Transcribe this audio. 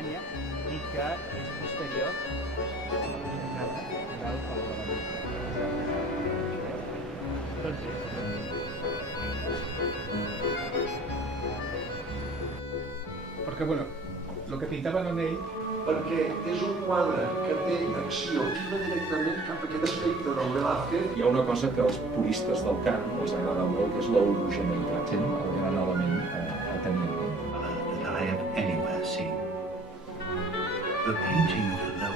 Alemanya i que és posterior del Palau de la Doncs bé. Perquè, bueno, el que pintaven en ell... Perquè és un quadre que té acció i va directament cap a aquest aspecte del Velázquez. Hi ha una cosa que als puristes del cant els agrada molt, que és l'homogeneïtat, el gran element a tenir en compte. That I have anywhere seen. The painting of the